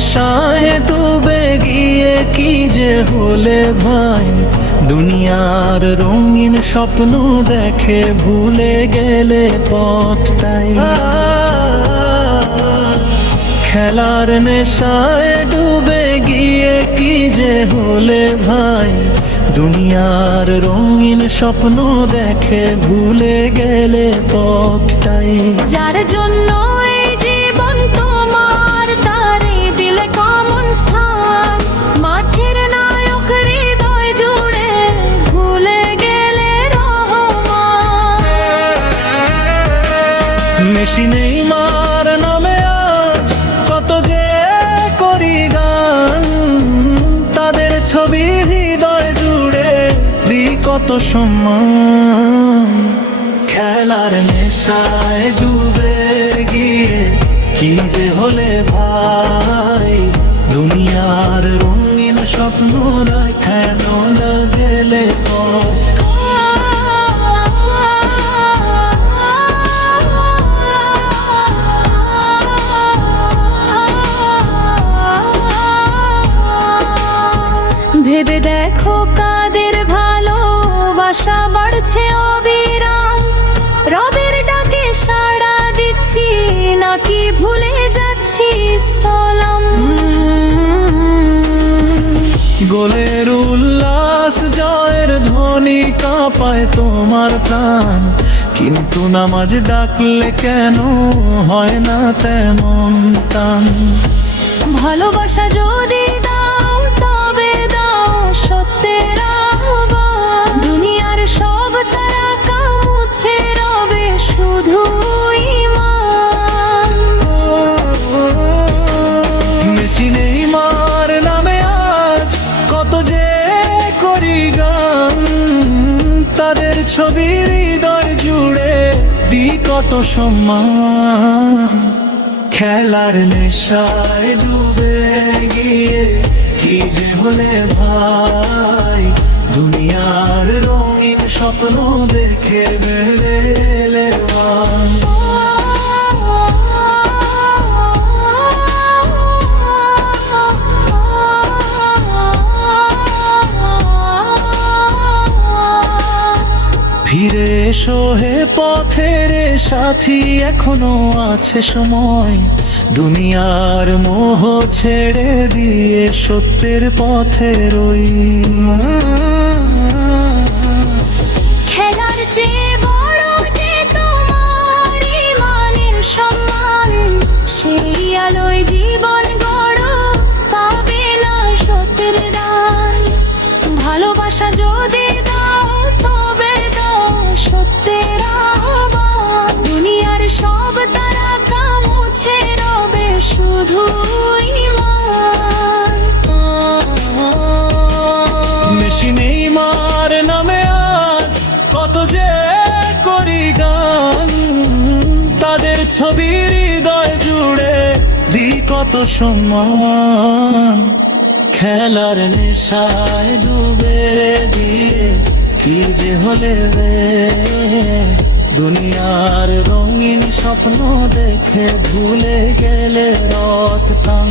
নেশায় ডুবে গিয়ে কি যে হলে ভাই, দুনিয়ার রঙিন স্বপ্ন দেখে ভুলে গেলে পথটাই। খেলার নেশায় ডুবে গিয়ে কি যে হলে ভাই, দুনিয়ার রঙিন স্বপ্ন দেখে ভুলে গেলে পথটাই। যার জন্য এই জীবন তোমার, তারে দিলে কমন স্থান, মাঠের নায়ক হৃদয় জুড়ে ভুলে গেলে রহমান। মেসি নেইমার নামে আজ কত যে করি গান, তাদের ছবি হৃদয় জুড়ে দি কত সম্মান। খেলার নেশায় ডুবে গিয়ে কি যে হলে ভাই, দুনিয়ার রঙিন স্বপ্ন কেন না গেলে ভেবে দেখো কাদের ভালোবাসা বাড়ছে অবিরাম, রবের ডাকে সাড়া দিচ্ছি নাকি ভুলে যাচ্ছি সালাম। গোলের উল্লাস জয়ের ধ্বনি কাঁপায় তোমার প্রাণ, কিন্তু নামাজ ডাকলে কেন হয় না তেমন টান। ভালোবাসা যদি দাও তবে দাও সত্যের আহ্বান, দুনিয়ার সব তারা মুছে রবে শুধু ঈমান। মেসি নেইমার নামে আজ কত যে করি গান, তাদের ছবি হৃদয় জুড়ে দি কত সম্মান। খেলার নেশায় ডুবে গিয়ে কি যে হলে ভাই, দুনিয়ার রঙিন স্বপ্ন দেখে বেড়ে ফিরে এসো হে পথের সাথী, এখনো আছে সময়, দুনিয়ার মোহ ছেড়ে দিয়ে সত্যের পথে রই। খেলার চেয়ে বড় যে তোমার ঈমানের সম্মান, সেই আলোয় জীবন গড় পাবে না সত্যের দান। ভালোবাসা যদি দাও তবে দাও সত্যের আহ্বান, দুনিয়ার সব তারা মুছে রবে শুধু ঈমান। মেসি নেইমার নামে আজ কত যে করি গান, তাদের ছবি হৃদয় জুড়ে দি কত সম্মান। খেলার নেশায় ডুবে দিয়ে কি যে হলে রে, দুনিয়ার রঙিন স্বপ্ন দেখে ভুলে গেলে রথ টান।